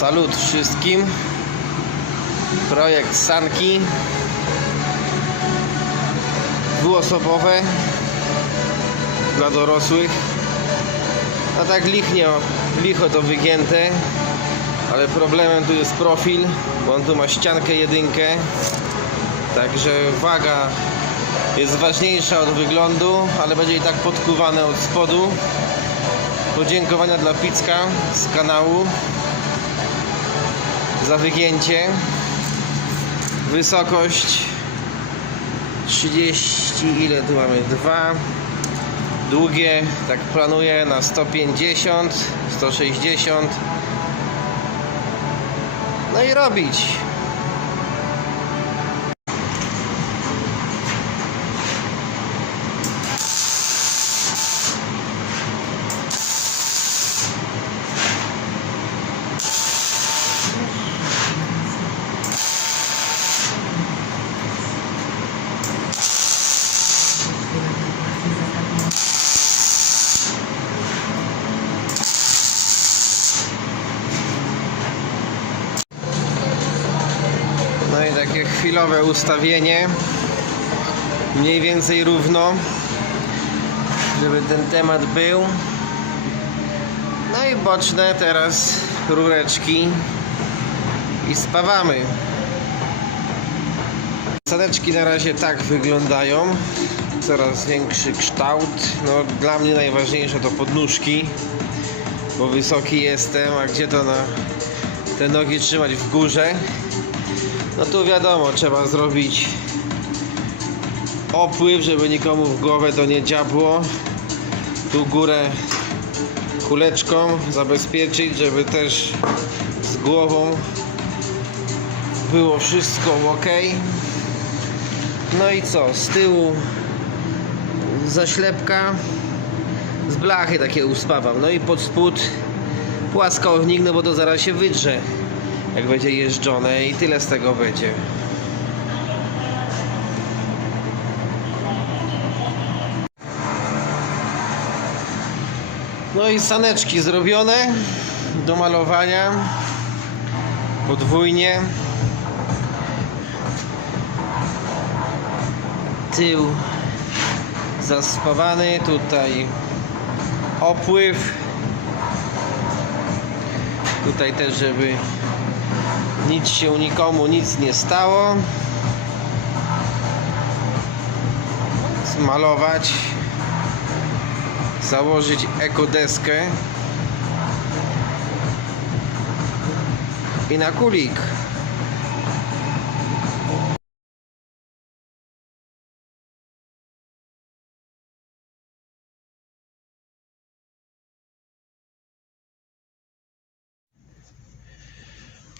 Salut wszystkim. Projekt Sanki. Dwuosobowe dla dorosłych. A tak lichnie, licho to wygięte. Ale problemem tu jest profil, bo on tu ma ściankę jedynkę. Także waga jest ważniejsza od wyglądu, ale będzie i tak podkuwane od spodu. Podziękowania dla Picka z kanału za wygięcie. Wysokość 30, ile tu mamy? 2. Długie, tak planuję na 150, 160. No i robić. Takie chwilowe ustawienie. Mniej więcej równo. Żeby ten temat był. No i boczne teraz rureczki. I spawamy. Saneczki na razie tak wyglądają. Coraz większy kształt. No, dla mnie najważniejsze to podnóżki. Bo wysoki jestem, a gdzie to na te nogi trzymać w górze? No tu wiadomo, trzeba zrobić opływ, żeby nikomu w głowę to nie dziabło. Tu górę kuleczką zabezpieczyć, żeby też z głową było wszystko ok. No i co? Z tyłu zaślepka z blachy takie uspawam. No i pod spód płaskownik, no bo to zaraz się wydrze jak będzie jeżdżone i tyle z tego będzie. No i saneczki zrobione do malowania podwójnie. Tył zaspawany, tutaj opływ. Tutaj też, żeby nic się nikomu nic nie stało. Zmalować. Założyć ekodeskę. I na kulik.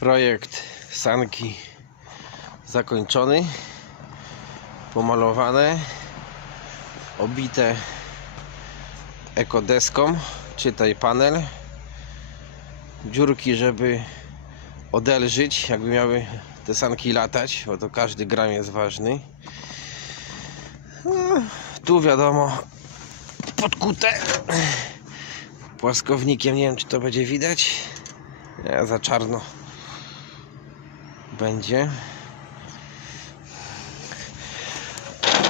Projekt sanki zakończony, pomalowane, obite ekodeską, czytaj panel, dziurki, żeby odelżyć, jakby miały te sanki latać, bo to każdy gram jest ważny. No, tu wiadomo, podkute. Płaskownikiem, nie wiem czy to będzie widać, nie, za czarno będzie.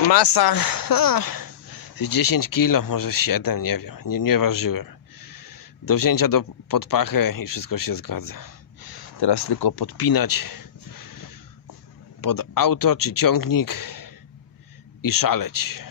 Masa a, z 10 kg, może 7, nie wiem, nie, nie ważyłem. Do wzięcia do pod pachę i wszystko się zgadza. Teraz tylko podpinać pod auto czy ciągnik i szaleć.